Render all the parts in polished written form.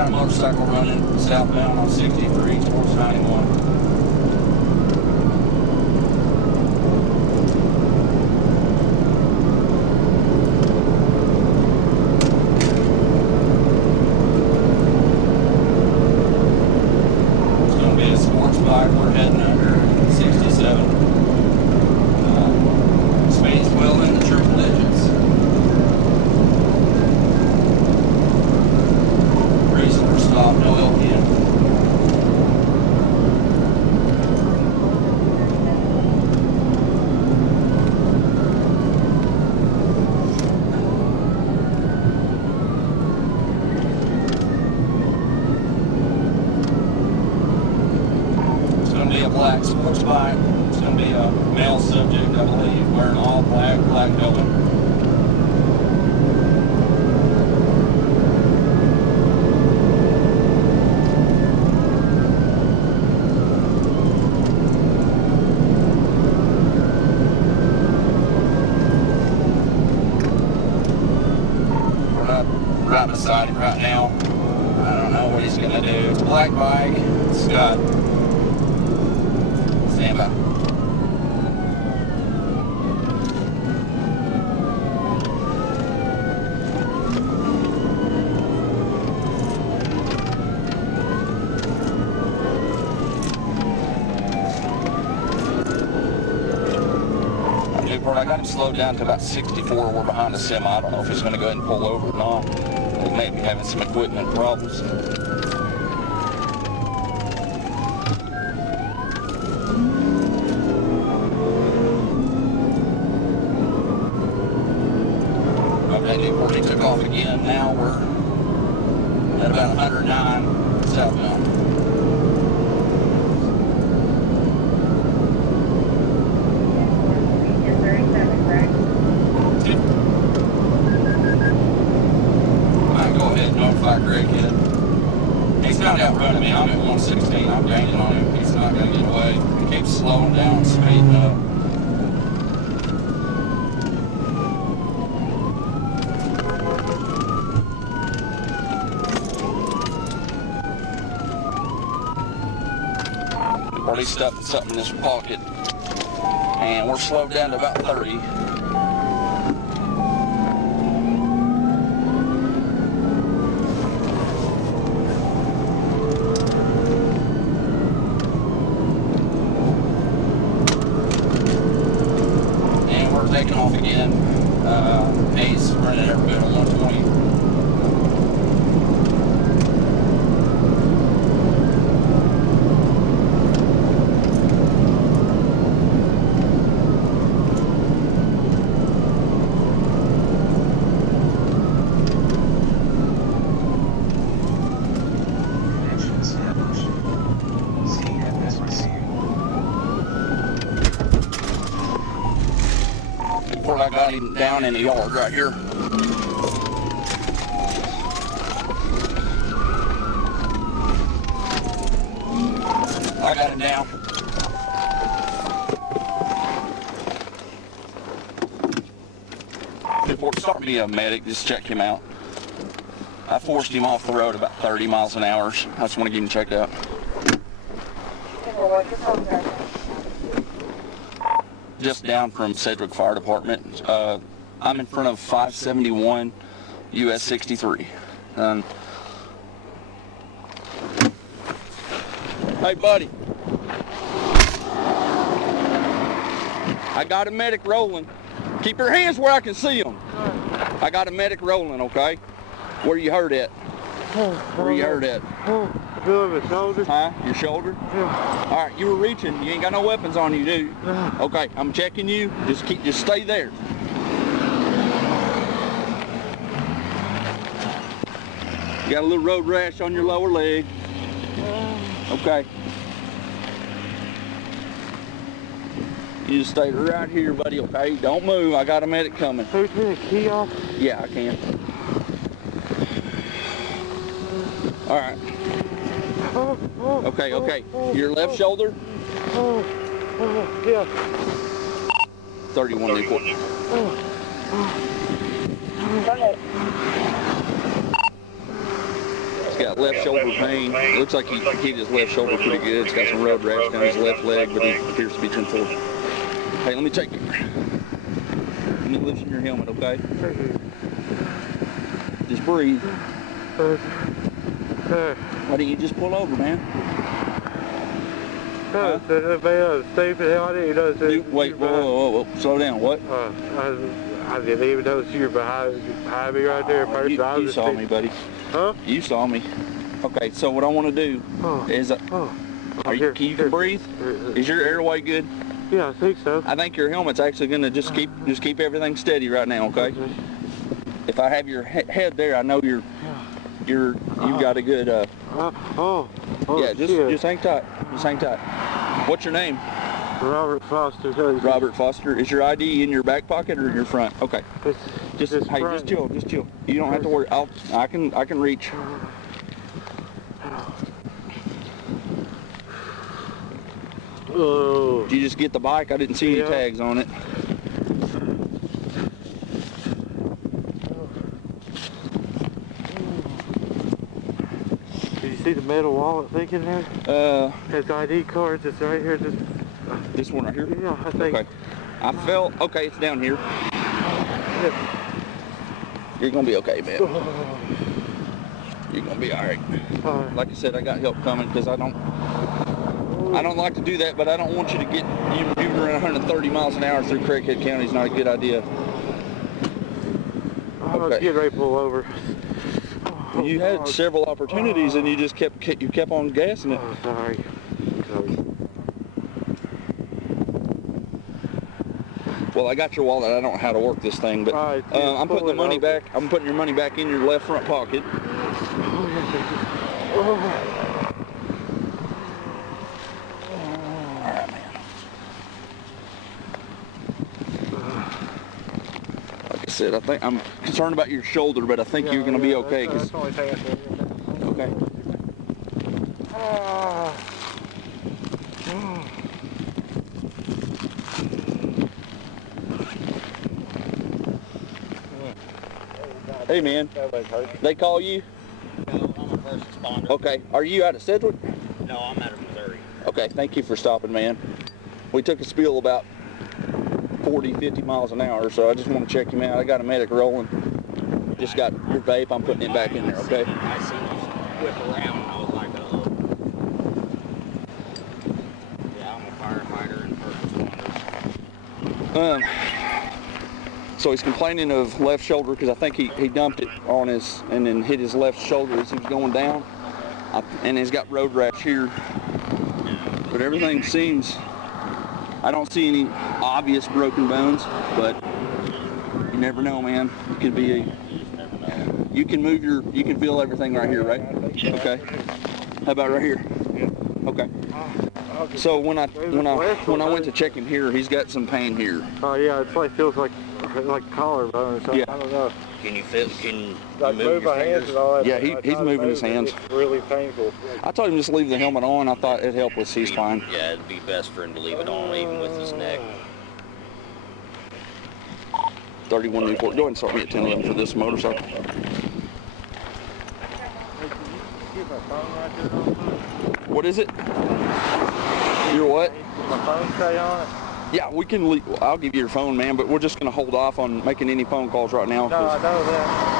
got a motorcycle running southbound on 63 towards 91. We're heading under 67. Speed's well in the triple digits. Reason for stop, no LPM. A black sports bike. It's going to be a male subject, I believe, wearing all black, black helmet. We're right beside him right now. I don't know what he's going to do. It's a black bike. It's got stand by. I got him slowed down to about 64. We're behind a semi. I don't know if he's going to go ahead and pull over or not. We may be having some equipment problems. Before he took off again. Now we're at about 109 southbound. Alright, go ahead and notify Greg yet. He's not outrunning me. I'm at 116. I'm gaining on him. He's not going to get away. He keeps slowing down, speeding up. He stuffed something in his pocket, and we're slowed down to about 30. And we're taking off again. He's running every bit of 120. I got him down in the yard right here. I got him down. Before starting to be a medic, just check him out. I forced him off the road about 30 miles an hour. I just want to get him checked out. Just down from Sedgwick Fire Department. I'm in front of 571 US 63. Hey buddy, I got a medic rolling. Keep your hands where I can see them. I got a medic rolling, okay? Where you hurt at? Where you hurt at? My shoulder. Huh? Your shoulder? Yeah. All right, you were reaching. You ain't got no weapons on you, do you? Okay, I'm checking you. Just stay there. You got a little road rash on your lower leg. Okay. You just stay right here, buddy, okay? Don't move. I got a medic coming. Can you turn the key off? Yeah, I can. All right. Okay, okay. Your left shoulder? Yeah. 31 Newport. Go ahead. He's got left shoulder pain. It looks like he hit his left shoulder pretty good. It's got some road rash down his left leg, but it appears to be 10-4. Hey, let me take you. Let me loosen your helmet, okay? Just breathe. Why didn't you just pull over, man? Huh? Stupid. I didn't know. Wait, whoa. Slow down. What? I didn't even know you were behind me right there. First, You saw me, buddy. Huh? You saw me. Okay, so what I want to do is, can you breathe? Is your airway good? Yeah, I think so. I think your helmet's actually going to just keep everything steady right now, okay? If I have your head there, I know you've got a good. Yeah, just hang tight. Just hang tight. What's your name? Robert Foster. Robert Foster. Is your ID in your back pocket or in your front? Okay. Just chill. Just chill. You don't have to worry. I can reach. Oh. Did you just get the bike? I didn't see any tags on it. Did you see the metal wallet thing in there? His ID cards. It's right here. This one right here? Yeah, I think. Okay. Okay, it's down here. Yeah. You're gonna be okay, man. You're gonna be all right. Like I said, I got help coming because I don't like to do that, but I don't want you to get you running 130 miles an hour through Craighead County is not a good idea. I was getting ready to pull over. You had several opportunities and you just kept on gassing it. Oh, sorry. Well, I got your wallet. I don't know how to work this thing, but I'm putting the money back. I'm putting your money back in your left front pocket. Alright, man. Like I said, I think I'm concerned about your shoulder, but I think you're going to be okay. Okay. Hey, man. They call you? No, I'm a first responder. Okay. Are you out of Sedgwick? No, I'm out of Missouri. Okay. Thank you for stopping, man. We took a spill about 40, 50 miles an hour, so I just want to check him out. I got a medic rolling. Just got your vape. I'm putting it back in there, okay? I seen you whip around, and I was like, yeah, I'm a firefighter and first responder. So he's complaining of left shoulder because I think he dumped it on his and then hit his left shoulder as he was going down. And he's got road rash here. But everything seems, I don't see any obvious broken bones, but you never know, man. It could be you can feel everything right here, right? Okay. How about right here? Okay. So when I went to check him here, he's got some pain here. Oh yeah, it's like feels like collarbone or something. Yeah. I don't know. Can you Move my hands and all that? Yeah, he's moving his hands. It's really painful. I told him just leave the helmet on. I thought it'd help with C-spine. Yeah, it'd be best for him to leave it on, even with his neck. 31 Newport. Go ahead and start me at 10-11 for this motorcycle. What is it? Your what? My phone stay on it? Yeah, we can leave. I'll give you your phone, man, but we're just going to hold off on making any phone calls right now. No, I know that.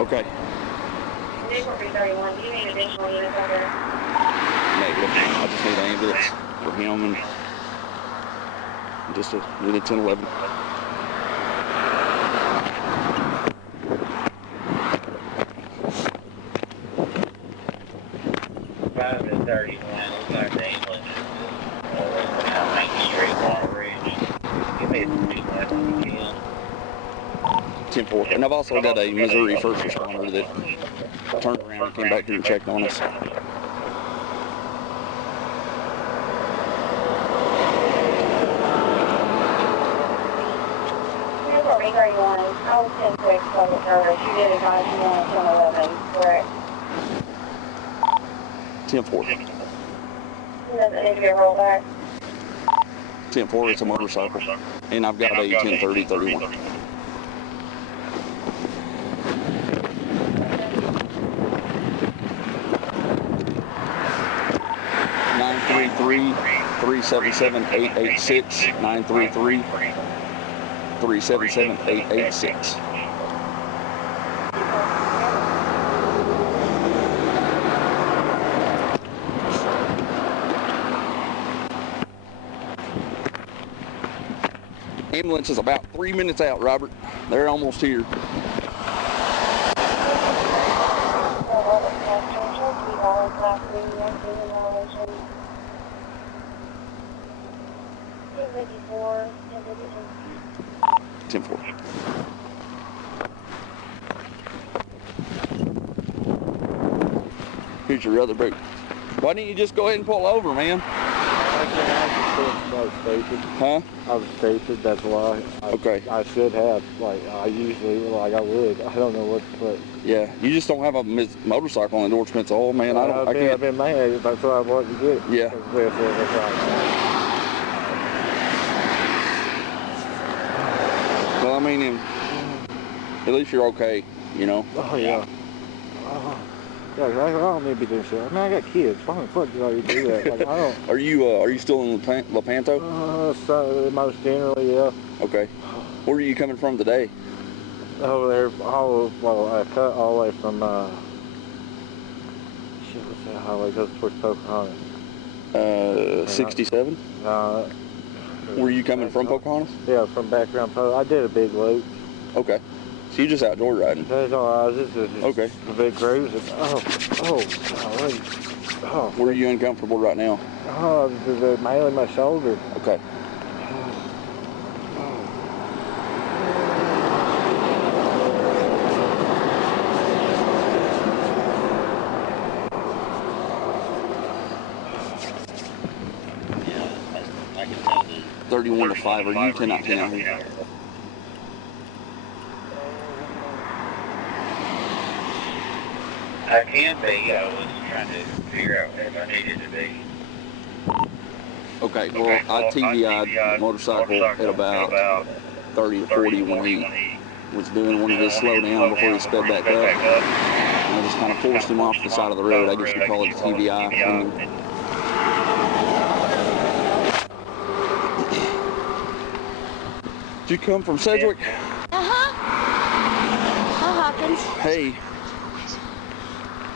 Okay. Newport 331, do you need additional units out there? Negative. I just need an ambulance for him and just a unit 10-11. And I've also got a Missouri first responder that turned around and came back here and checked on us. Newport 331, I was 10-6 public service. You did advise me on 10-11, correct? 10-4. Doesn't need to be rolled back. 10-4, it's a motorcycle. And I've got a 10-30-31. 933-377-886. 933-377-886. Ambulance is about 3 minutes out, Robert. They're almost here. Ten four. Here's your other brake. Why didn't you just go ahead and pull over, man? I was stupid. Huh? I was stupid, that's why. Okay. I should have, like, I usually, like, I would. I don't know what to put. Yeah, you just don't have a motorcycle endorsements. Oh, man, I can't. I've been mad. That's why I wanted to get it. Yeah. That's right. Well, I mean, at least you're okay, you know? Oh, yeah. Oh. Yeah, I don't need to be doing shit. I mean, I got kids. Why the fuck did I do that? Like, I don't. Are you still in Lepanto? So, most generally, yeah. Okay. Where are you coming from today? Over there, I cut all the way from, shit, what's that highway? Goes towards Pocahontas. 67? Were you coming from Pocahontas? Yeah, from back around Pocahontas. I did a big loop. Okay. So you just out joyriding? That's all right. This is just okay. A big cruise. Oh. Where are you uncomfortable right now? Oh, mainly my shoulder. Okay. I can tell that 31 to 5. Are you 10 out 10 out here? I can be. I was trying to figure out if I needed to be. Okay, well, I TVI'd motorcycle at about 30 to 40 when he was doing one of his slow down before he sped back up. And I just kind of forced him off the side of the road. I guess you call it a TVI. Did you come from Sedgwick? Uh-huh. Hawkins. Hey.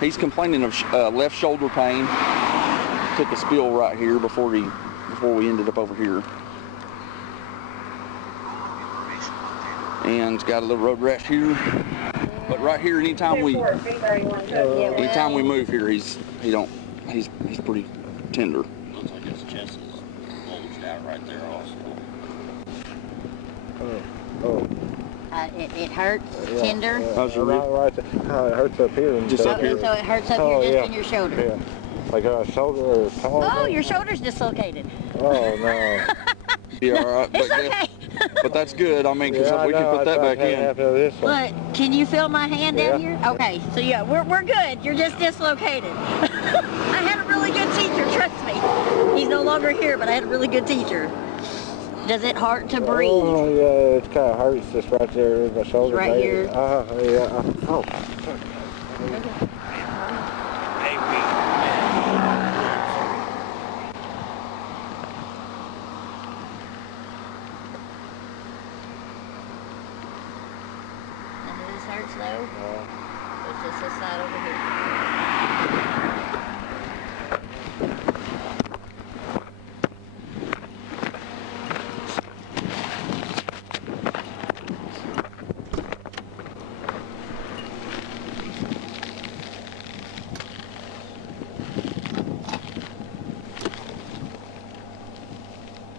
He's complaining of left shoulder pain. Took a spill right here before we ended up over here. And got a little road rash here. But right here, anytime we move here, he's pretty tender. looks like his chest is bulged out right there also. It hurts, tender. How's your rib? Right, it hurts up here. Just up here? So it hurts up here, just in your shoulder. Yeah. Like a shoulder or a Oh, your shoulder's dislocated. Oh, no. Yeah, all right. It's okay. But that's good. I mean, because if we can put that back in. Look, can you feel my hand down here? Okay, so yeah, we're good. You're just dislocated. I had a really good teacher, trust me. He's no longer here, but I had a really good teacher. Does it hurt to breathe? Oh, yeah, it kind of hurts just right there in my shoulder. Right here? Yeah. Oh, fuck. None of this hurts though? It's just this side over here.